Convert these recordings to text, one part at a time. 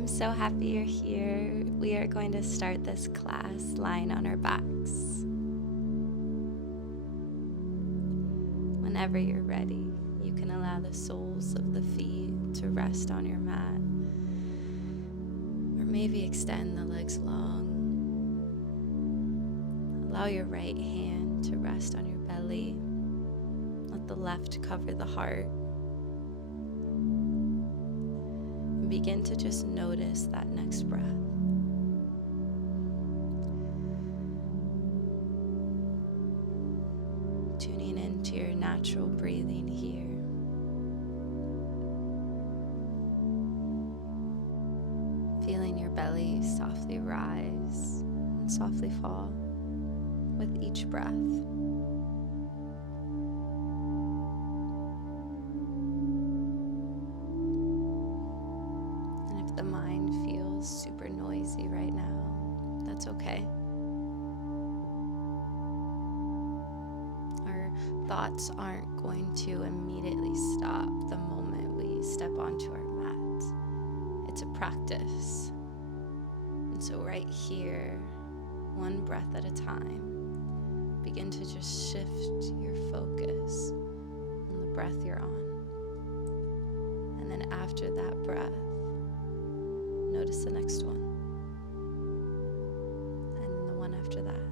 I'm so happy you're here. We are going to start this class lying on our backs. Whenever you're ready, you can allow the soles of the feet to rest on your mat, or maybe extend the legs long. Allow your right hand to rest on your belly. Let the left cover the heart. And begin to just notice that next breath. Tuning into your natural breathing here. Feeling your belly softly rise and softly fall with each breath. And if the mind feels super noisy right now, that's okay. Our thoughts aren't going to immediately stop the moment we step onto our mat. It's a practice. And so right here, one breath at a time, begin to just shift your focus on the breath you're on. And then after that breath, notice the next one. And then the one after that.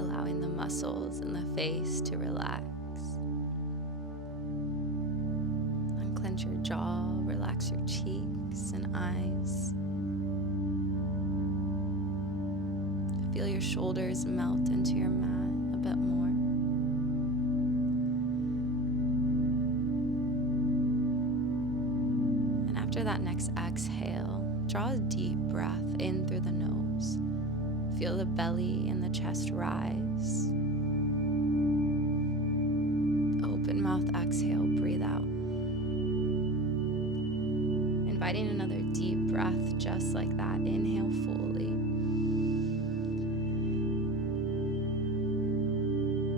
Allowing the muscles in the face to relax. Unclench your jaw, relax your cheeks and eyes. Feel your shoulders melt into your mat a bit more. And after that next exhale, draw a deep breath in through the nose. Feel the belly and the chest rise. Open mouth exhale, breathe out. Inviting another deep breath just like that. Inhale fully.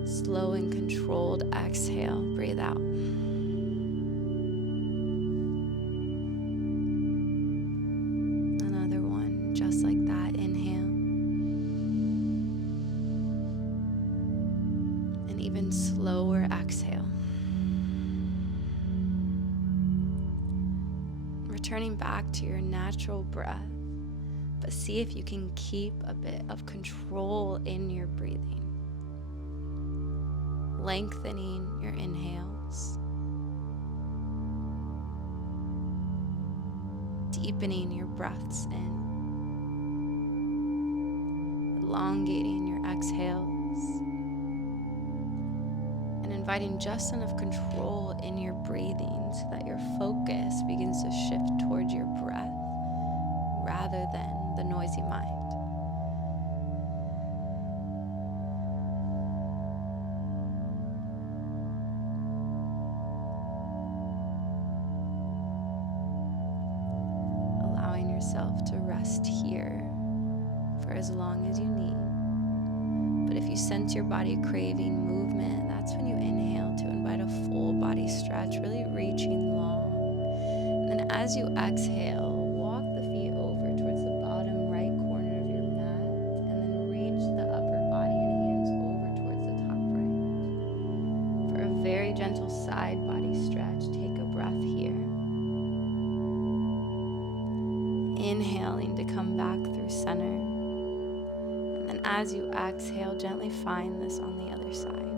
Slow and controlled exhale, breathe out. Another one, just like that, inhale. And even slower exhale. Returning back to your natural breath, but see if you can keep a bit of control in your breathing. Lengthening your inhales, deepening your breaths in, elongating your exhales, and inviting just enough control in your breathing so that your focus begins to shift towards your breath rather than the noisy mind. To rest here for as long as you need. But if you sense your body craving movement, that's when you inhale to invite a full body stretch, really reaching long. And then as you exhale, walk the feet over towards the bottom right corner of your mat, and then reach the upper body and hands over towards the top right. For a very gentle side body stretch, take a breath here. Inhaling to come back through center. And then as you exhale, gently find this on the other side.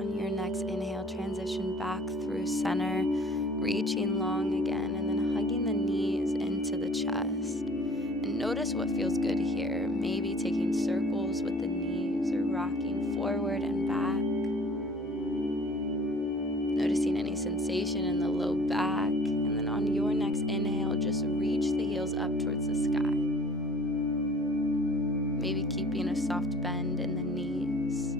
On your next inhale, transition back through center, reaching long again, and then hugging the knees into the chest. And notice what feels good here. Maybe taking circles with the knees or rocking forward and back. Noticing any sensation in the low back, and then on your next inhale, just reach the heels up towards the sky. Maybe keeping a soft bend in the knees.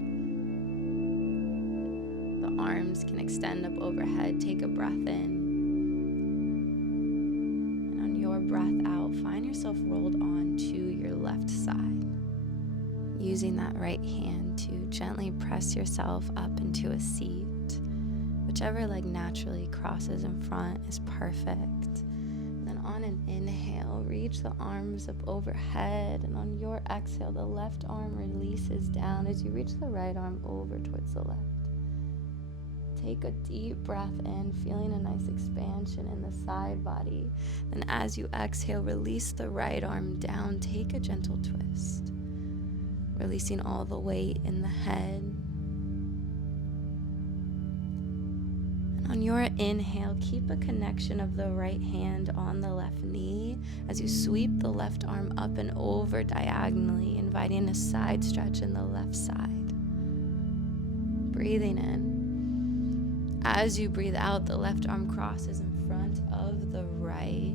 The arms can extend up overhead. Take a breath in. And on your breath out, find yourself rolled on to your left side. Using that right hand to gently press yourself up into a seat. Whichever leg naturally crosses in front is perfect. Then on an inhale, reach the arms up overhead, and on your exhale, the left arm releases down as you reach the right arm over towards the left. Take a deep breath in, feeling a nice expansion in the side body. Then as you exhale, release the right arm down. Take a gentle twist, releasing all the weight in the head. And on your inhale, keep a connection of the right hand on the left knee as you sweep the left arm up and over diagonally, inviting a side stretch in the left side. Breathing in. As you breathe out, the left arm crosses in front of the right.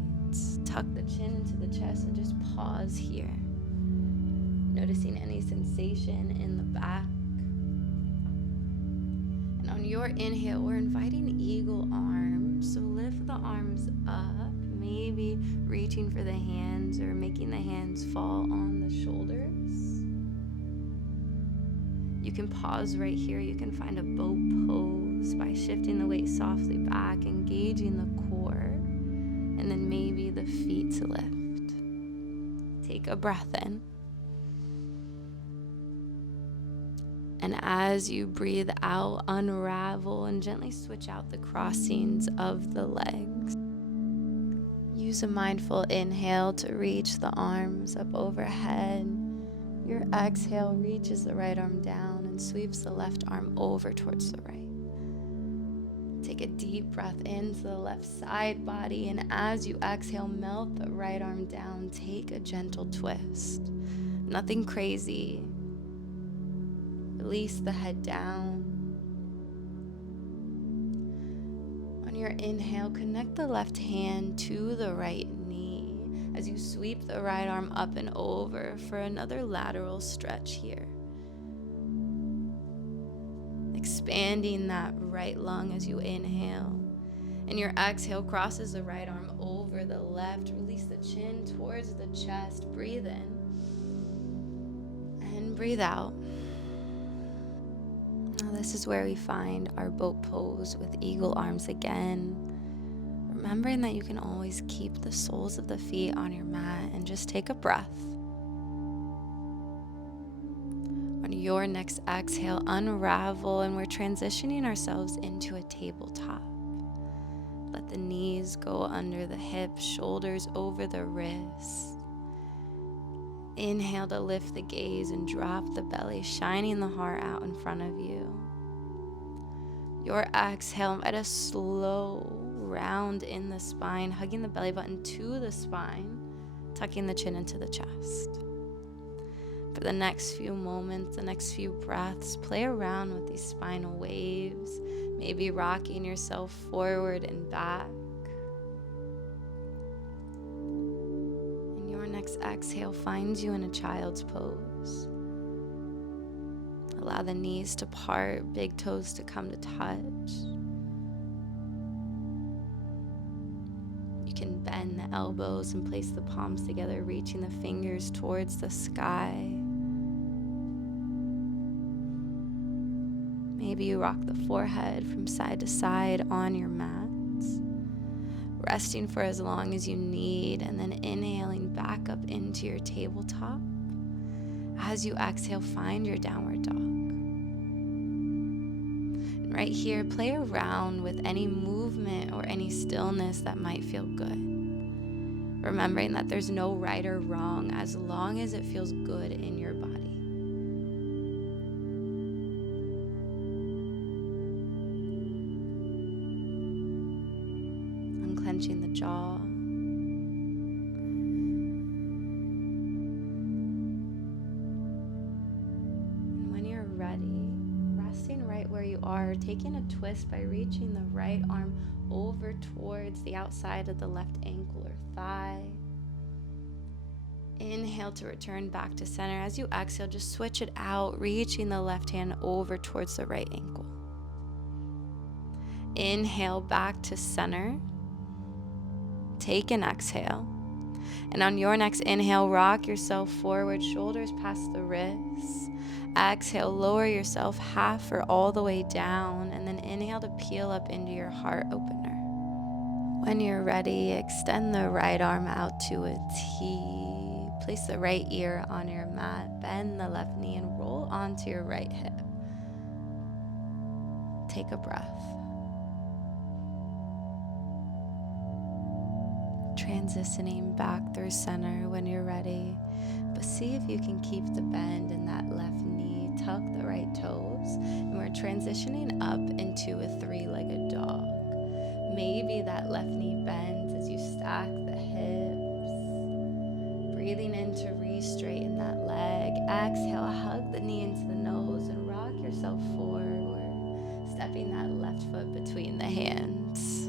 Tuck the chin into the chest and just pause here. Noticing any sensation in the back. And on your inhale, we're inviting eagle arms. So lift the arms up, maybe reaching for the hands or making the hands fall on the shoulders. You can pause right here. You can find a boat pose by shifting the weight softly back, engaging the core, and then maybe the feet to lift. Take a breath in. And as you breathe out, unravel and gently switch out the crossings of the legs. Use a mindful inhale to reach the arms up overhead. Your exhale reaches the right arm down and sweeps the left arm over towards the right. Take a deep breath into the left side body, and as you exhale, melt the right arm down. Take a gentle twist. Nothing crazy. Release the head down. On your inhale, connect the left hand to the right knee as you sweep the right arm up and over for another lateral stretch here. Expanding that right lung as you inhale. And your exhale crosses the right arm over the left. Release the chin towards the chest. Breathe in. And breathe out. Now this is where we find our boat pose with eagle arms again. Remembering that you can always keep the soles of the feet on your mat and just take a breath. On your next exhale, unravel, and we're transitioning ourselves into a tabletop. Let the knees go under the hips, shoulders over the wrists. Inhale to lift the gaze and drop the belly, shining the heart out in front of you. Your exhale, invite a slow round in the spine, hugging the belly button to the spine, tucking the chin into the chest. For the next few moments, the next few breaths, play around with these spinal waves, maybe rocking yourself forward and back. And your next exhale finds you in a child's pose. Allow the knees to part, big toes to come to touch. You can bend the elbows and place the palms together, reaching the fingers towards the sky. Maybe you rock the forehead from side to side on your mats, resting for as long as you need, and then inhaling back up into your tabletop. As you exhale, find your downward dog. And right here, play around with any movement or any stillness that might feel good. Remembering that there's no right or wrong as long as it feels good in your body. Unclenching the jaw. Where you are, taking a twist by reaching the right arm over towards the outside of the left ankle or thigh. Inhale to return back to center. As you exhale, just switch it out, reaching the left hand over towards the right ankle. Inhale back to center. Take an exhale. And on your next inhale, rock yourself forward, shoulders past the wrists. Exhale, lower yourself half or all the way down, and then inhale to peel up into your heart opener. When you're ready, extend the right arm out to a T. Place the right ear on your mat, bend the left knee, and roll onto your right hip. Take a breath. Transitioning back through center when you're ready, but see if you can keep the bend in that left knee, tuck the right toes, and we're transitioning up into a three-legged dog. Maybe that left knee bends as you stack the hips, breathing in to re-straighten that leg. Exhale, hug the knee into the nose and rock yourself forward, stepping that left foot between the hands.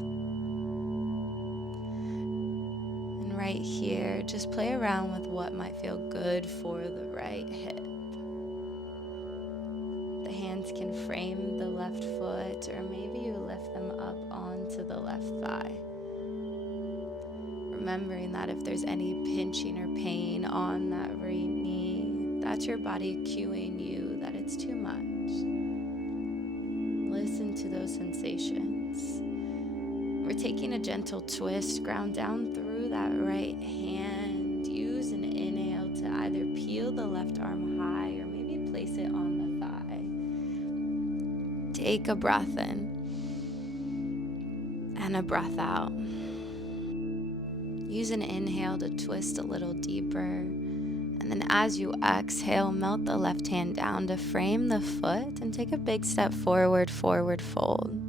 Right here, just play around with what might feel good for the right hip. The hands can frame the left foot, or maybe you lift them up onto the left thigh. Remembering that if there's any pinching or pain on that right knee, that's your body cueing you that it's too much. Listen to those sensations. We're taking a gentle twist, ground down through that right hand. Use an inhale to either peel the left arm high or maybe place it on the thigh. Take a breath in and a breath out. Use an inhale to twist a little deeper. And then as you exhale, melt the left hand down to frame the foot and take a big step forward, forward fold.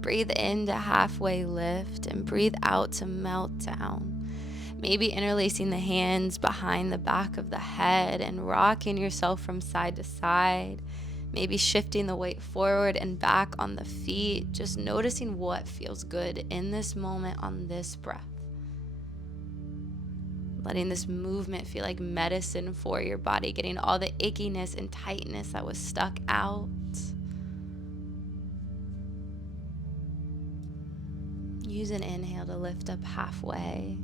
Breathe in to halfway lift and breathe out to melt down. Maybe interlacing the hands behind the back of the head and rocking yourself from side to side. Maybe shifting the weight forward and back on the feet, just noticing what feels good in this moment on this breath. Letting this movement feel like medicine for your body, getting all the ickiness and tightness that was stuck out. Use an inhale to lift up halfway,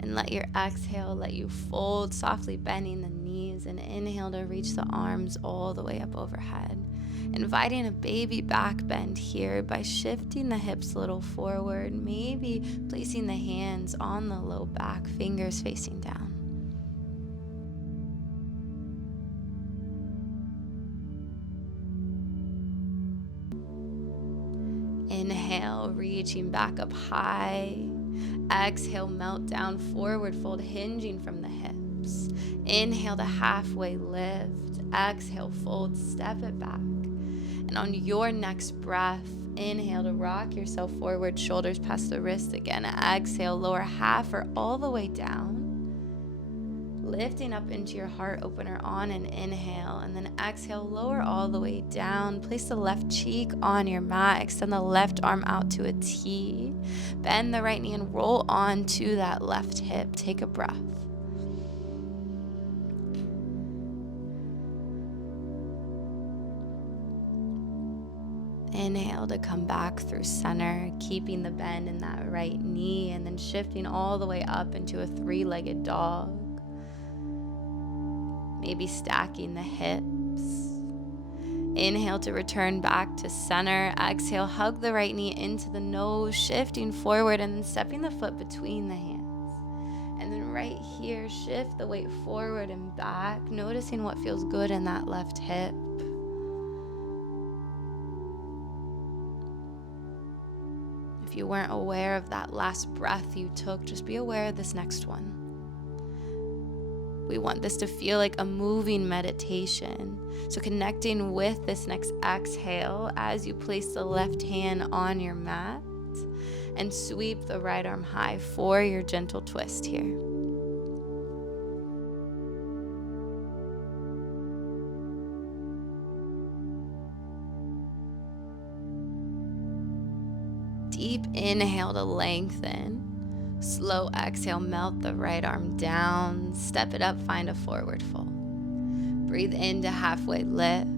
and let your exhale let you fold, softly bending the knees, and inhale to reach the arms all the way up overhead. Inviting a baby back bend here by shifting the hips a little forward, maybe placing the hands on the low back, fingers facing down. Inhale, reaching back up high. Exhale, melt down, forward fold, hinging from the hips. Inhale to halfway lift. Exhale, fold, step it back. And on your next breath, inhale to rock yourself forward, shoulders past the wrists again. Exhale, lower half or all the way down. Lifting up into your heart opener on an inhale, and then exhale, lower all the way down. Place the left cheek on your mat, extend the left arm out to a T. Bend the right knee and roll on to that left hip. Take a breath. Inhale to come back through center, keeping the bend in that right knee, and then shifting all the way up into a three-legged dog. Maybe stacking the hips. Inhale to return back to center. Exhale, hug the right knee into the nose, shifting forward and then stepping the foot between the hands. And then right here, shift the weight forward and back, noticing what feels good in that left hip. If you weren't aware of that last breath you took, just be aware of this next one. We want this to feel like a moving meditation. So connecting with this next exhale as you place the left hand on your mat and sweep the right arm high for your gentle twist here. Deep inhale to lengthen. Slow exhale, melt the right arm down, step it up, find a forward fold. Breathe in to halfway lift.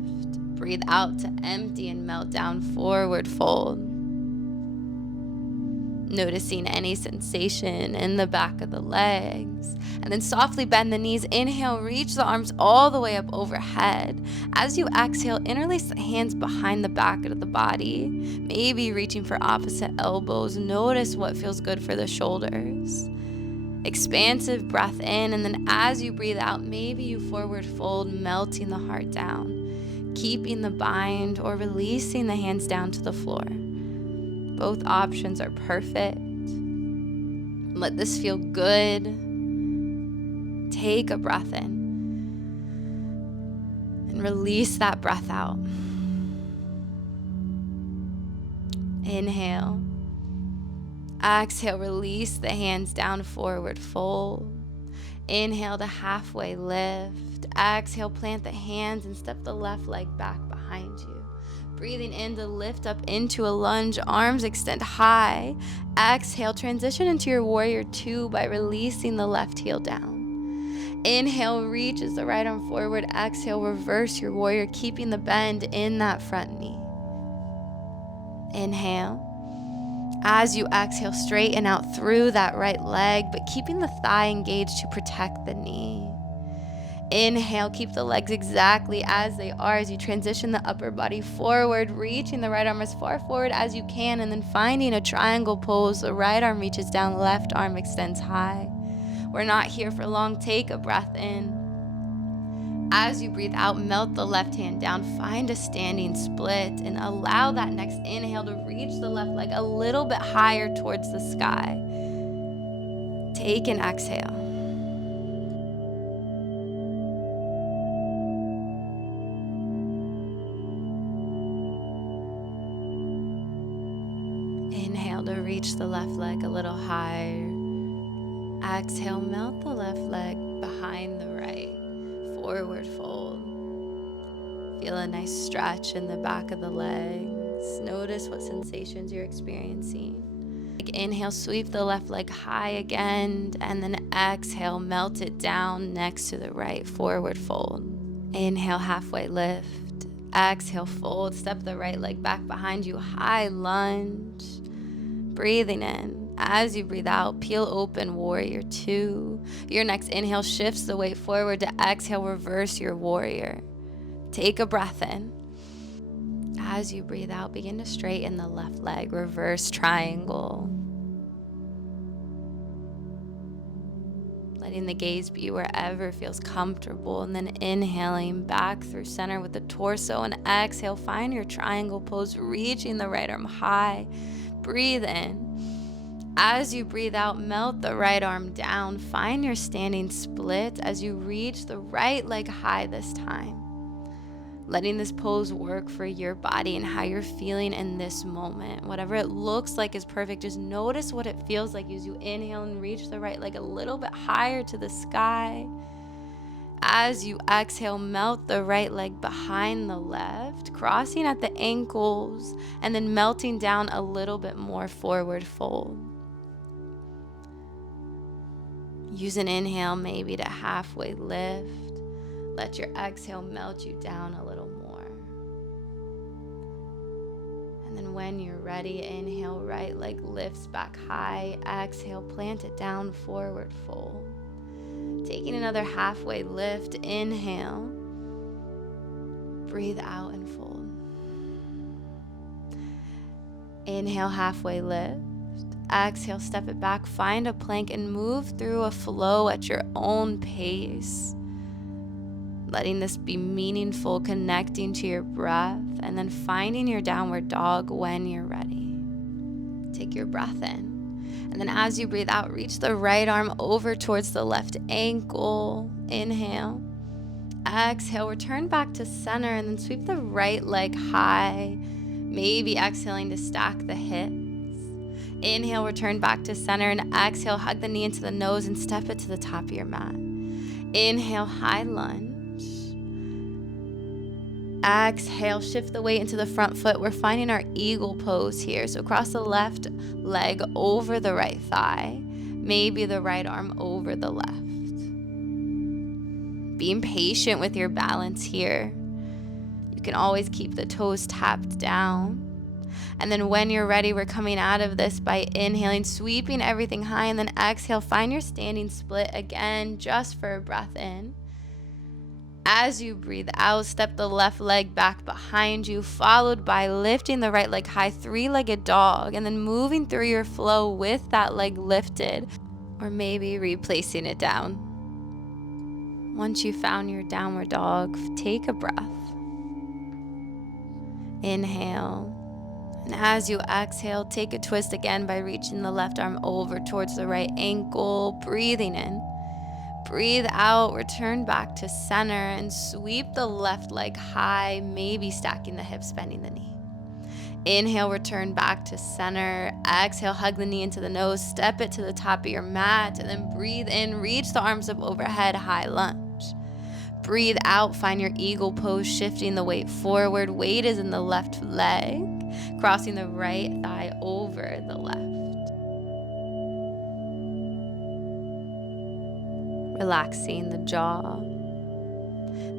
Breathe out to empty and melt down, forward fold. Noticing any sensation in the back of the legs. And then softly bend the knees. Inhale, reach the arms all the way up overhead. As you exhale, interlace the hands behind the back of the body, maybe reaching for opposite elbows. Notice what feels good for the shoulders. Expansive breath in, and then as you breathe out, maybe you forward fold, melting the heart down, keeping the bind or releasing the hands down to the floor. Both options are perfect. Let this feel good. Take a breath in and release that breath out. Inhale. Exhale, release the hands down, forward fold. Inhale to halfway lift. Exhale, plant the hands and step the left leg back behind you. Breathing in to lift up into a lunge, arms extend high. Exhale, transition into your warrior two by releasing the left heel down. Inhale, reaches the right arm forward. Exhale, reverse your warrior, keeping the bend in that front knee. Inhale. As you exhale, straighten out through that right leg, but keeping the thigh engaged to protect the knee. Inhale, keep the legs exactly as they are as you transition the upper body forward, reaching the right arm as far forward as you can, and then finding a triangle pose. The right arm reaches down, left arm extends high. We're not here for long. Take a breath in. As you breathe out, melt the left hand down, find a standing split, and allow that next inhale to reach the left leg a little bit higher towards the sky. Take an exhale. Inhale to reach the left leg a little higher. Exhale, melt the left leg behind the right. Forward fold. Feel a nice stretch in the back of the legs. Notice what sensations you're experiencing. Inhale, sweep the left leg high again, and then exhale, melt it down next to the right. Forward fold. Inhale, halfway lift. Exhale, fold. Step the right leg back behind you. High lunge. Breathing in. As you breathe out, peel open, warrior two. Your next inhale shifts the weight forward. To exhale, reverse your warrior. Take a breath in. As you breathe out, begin to straighten the left leg, reverse triangle. Letting the gaze be wherever feels comfortable, and then inhaling back through center with the torso, and exhale, find your triangle pose, reaching the right arm high. Breathe in. As you breathe out, melt the right arm down. Find your standing split as you reach the right leg high this time. Letting this pose work for your body and how you're feeling in this moment. Whatever it looks like is perfect. Just notice what it feels like as you inhale and reach the right leg a little bit higher to the sky. As you exhale, melt the right leg behind the left, crossing at the ankles, and then melting down a little bit more, forward fold. Use an inhale maybe to halfway lift. Let your exhale melt you down a little more. And then when you're ready, inhale, right leg lifts back high. Exhale, plant it down, forward fold. Taking another halfway lift, inhale. Breathe out and fold. Inhale, halfway lift. Exhale, step it back, find a plank, and move through a flow at your own pace. Letting this be meaningful, connecting to your breath, and then finding your downward dog when you're ready. Take your breath in. And then as you breathe out, reach the right arm over towards the left ankle. Inhale. Exhale, return back to center, and then sweep the right leg high. Maybe exhaling to stack the hips. Inhale, return back to center, and exhale, hug the knee into the nose and step it to the top of your mat. Inhale, high lunge. Exhale, shift the weight into the front foot. We're finding our eagle pose here. So cross the left leg over the right thigh, maybe the right arm over the left. Being patient with your balance here. You can always keep the toes tapped down. And then when you're ready, we're coming out of this by inhaling, sweeping everything high, and then exhale. Find your standing split again, just for a breath in. As you breathe out, step the left leg back behind you, followed by lifting the right leg high, three-legged dog, and then moving through your flow with that leg lifted, or maybe replacing it down. Once you found your downward dog, take a breath. Inhale. And as you exhale, take a twist again by reaching the left arm over towards the right ankle, breathing in. Breathe out, return back to center, and sweep the left leg high, maybe stacking the hips, bending the knee. Inhale, return back to center. Exhale, hug the knee into the nose, step it to the top of your mat, and then breathe in, reach the arms up overhead, high lunge. Breathe out, find your eagle pose, shifting the weight forward. Weight is in the left leg, crossing the right thigh over the left. Relaxing the jaw.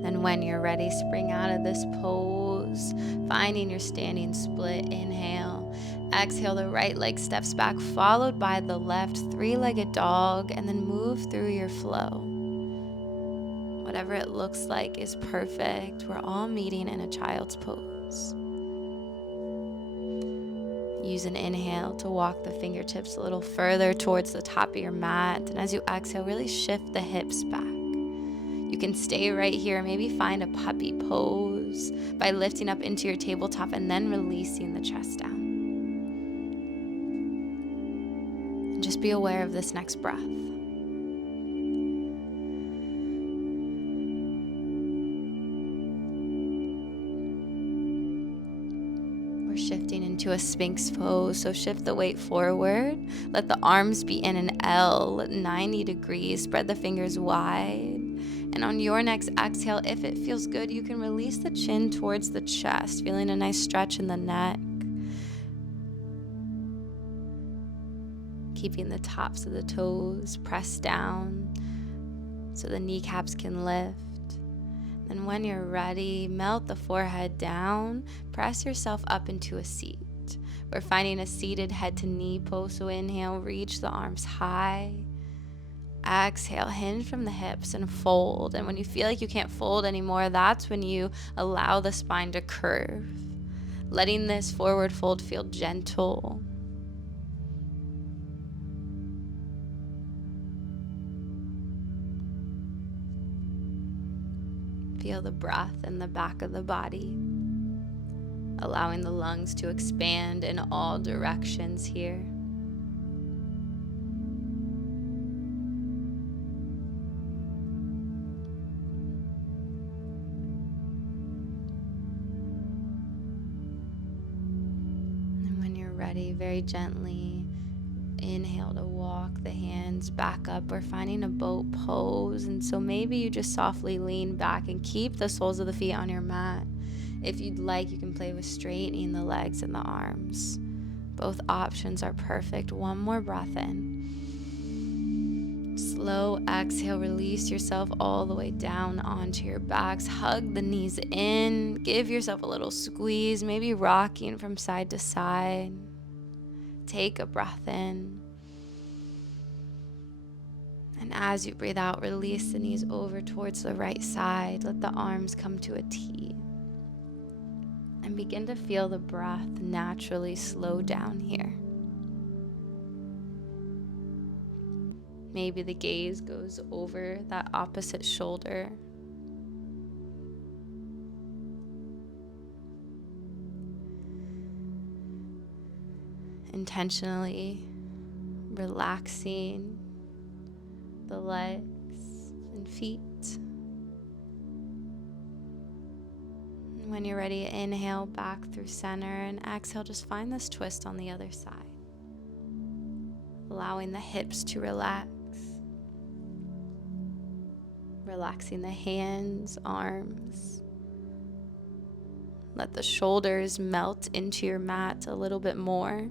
Then when you're ready, spring out of this pose, finding your standing split. Inhale. Exhale, the right leg steps back, followed by the left, three-legged dog, and then move through your flow. Whatever it looks like is perfect. We're all meeting in a child's pose. Use an inhale to walk the fingertips a little further towards the top of your mat. And as you exhale, really shift the hips back. You can stay right here. Maybe find a puppy pose by lifting up into your tabletop and then releasing the chest down. And just be aware of this next breath. Shifting into a Sphinx pose, so shift the weight forward. Let the arms be in an L, 90 degrees. Spread the fingers wide. And on your next exhale, if it feels good, you can release the chin towards the chest, feeling a nice stretch in the neck. Keeping the tops of the toes pressed down so the kneecaps can lift. And when you're ready, melt the forehead down, press yourself up into a seat. We're finding a seated head to knee pose, so inhale, reach the arms high. Exhale, hinge from the hips and fold. And when you feel like you can't fold anymore, that's when you allow the spine to curve. Letting this forward fold feel gentle. Feel the breath in the back of the body, allowing the lungs to expand in all directions here. And when you're ready, very gently inhale to walk the hands back up. We're finding a boat pose, and so maybe you just softly lean back and keep the soles of the feet on your mat. If you'd like, you can play with straightening the legs and the arms. Both options are perfect. One more breath in. Slow exhale, release yourself all the way down onto your backs. Hug the knees in. Give yourself a little squeeze, maybe rocking from side to side. Take a breath in. And as you breathe out, release the knees over towards the right side. Let the arms come to a T. And begin to feel the breath naturally slow down here. Maybe the gaze goes over that opposite shoulder. Intentionally relaxing the legs and feet. And when you're ready, inhale back through center, and exhale, just find this twist on the other side. Allowing the hips to relax. Relaxing the hands, arms. Let the shoulders melt into your mat a little bit more.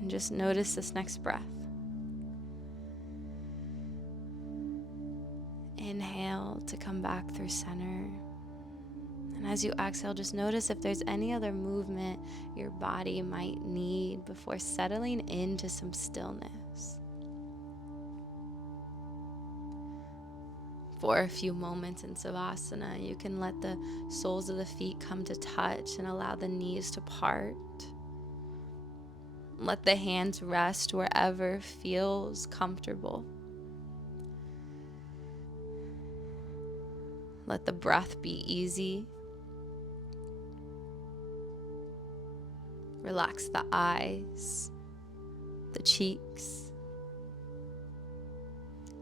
And just notice this next breath. Inhale to come back through center. And as you exhale, just notice if there's any other movement your body might need before settling into some stillness. For a few moments in Savasana, you can let the soles of the feet come to touch and allow the knees to part. Let the hands rest wherever feels comfortable. Let the breath be easy. Relax the eyes, the cheeks.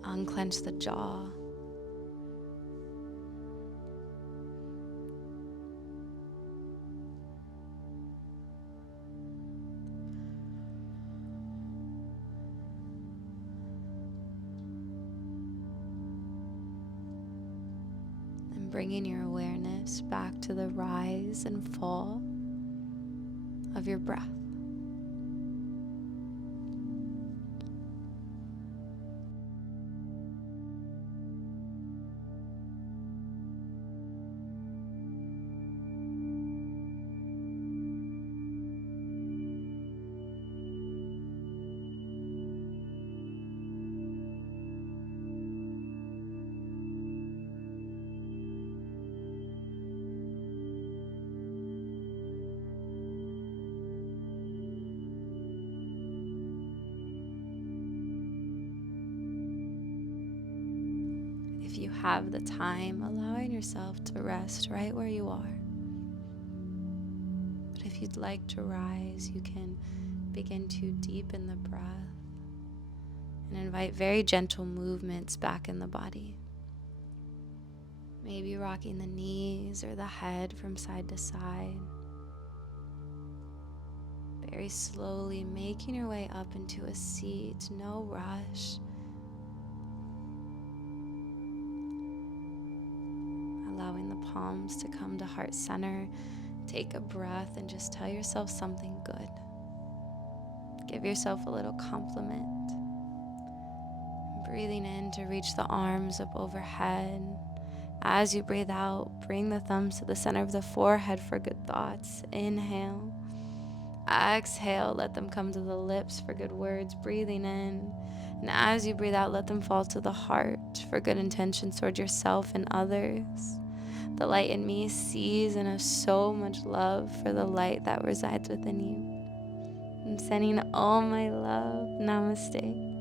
Unclench the jaw. And bringing your awareness back to the rise and fall of your breath. If you have the time, allowing yourself to rest right where you are. But if you'd like to rise, you can begin to deepen the breath and invite very gentle movements back in the body. Maybe rocking the knees or the head from side to side. Very slowly making your way up into a seat, no rush. Allowing the palms to come to heart center. Take a breath and just tell yourself something good. Give yourself a little compliment. Breathing in to reach the arms up overhead. As you breathe out, bring the thumbs to the center of the forehead for good thoughts. Inhale. Exhale, let them come to the lips for good words. Breathing in. And as you breathe out, let them fall to the heart for good intentions toward yourself and others. The light in me sees and has so much love for the light that resides within you. I'm sending all my love. Namaste.